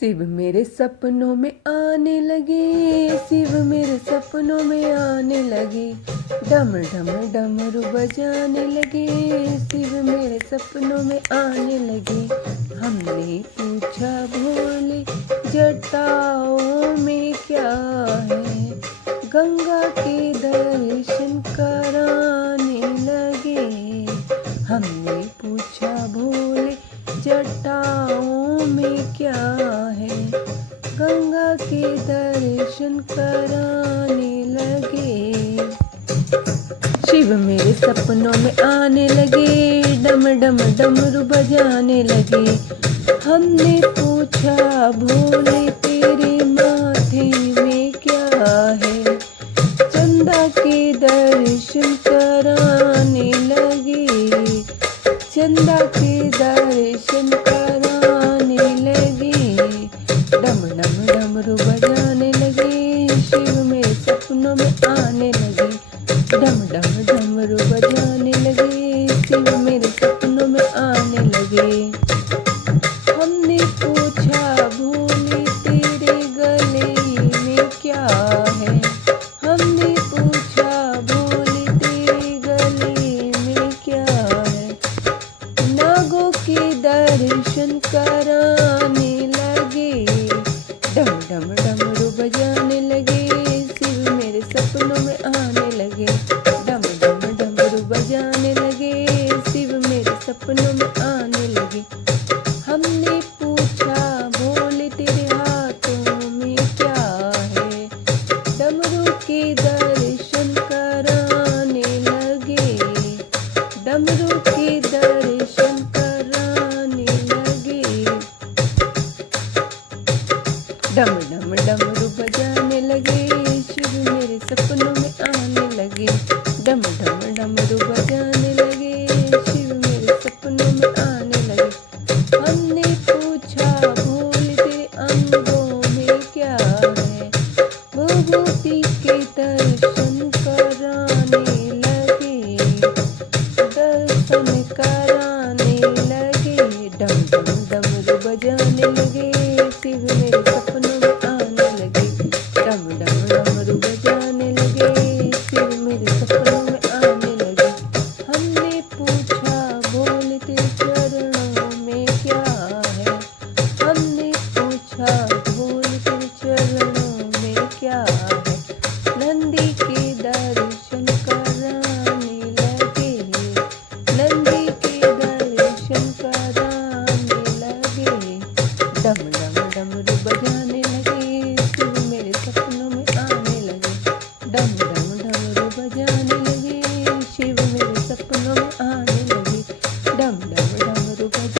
शिव मेरे सपनों में आने लगे, शिव मेरे सपनों में आने लगे, डम डम डमरू बजाने लगे, शिव मेरे सपनों में आने लगे। हमने पूछा भोले जटाओं में क्या है, गंगा के दर्शन कराने लगे। हमने पूछा भोले जटाओं में क्या है, गंगा के दर्शन कराने लगे। शिव मेरे सपनों में आने लगे, डम डम डमरू बजाने लगे। हमने पूछा भोले तेरे माथे में क्या है, चंदा के दर्शन कराने लगे, चंदा के दर्शन कराने लगे। डम डम डमरू बजाने लगे, शिव मेरे सपनों में आने लगे, डम डम डमरू बजाने लगे, शिव मेरे सपनों में आने लगे। हमने पूछा भोले तेरे गले में क्या है, हमने पूछा भोले तेरे गले में क्या है, नागों के दर्शन कराने लगे। डम डम डमरू बजाने लगे, शिव मेरे सपनों में आने लगे, डम डम डमरू बजाने लगे, शिव मेरे सपनों में आने लगे। हमने पूछा भोले तेरे हाथों में क्या है, डमरू के दर्शन कराने लगे, डमरू के दर्शन कराने लगे। डम डम डमरू बजाने लगे, शिव मेरे सपनों में आने लगे, डम डम डमरू बजाने लगे, शिव मेरे सपनों में आने लगे। हमने पूछा भोले तेरे अंगों में क्या है, विभूति के दर्शन कराने लगे, दर्शन कराने लगे। डम डम डमरू बजाने लगे, शिव मेरे सपनों में आने लगे, डम डम डमरू बजाने लगे, शिव मेरे सपनों में आने लगे। हमने पूछा भोले तेरे चरणों में क्या है, हमने पूछा भोले तेरे चरणों में क्या है, नंदी के दर्शन कराने लगे, नंदी के दर्शन कराने लगे। डम डम डमरू बजाने लगे, शिव मेरे सपनों में आने लगे, डम डम डमरू बजाने लगे, शिव मेरे सपनों में आने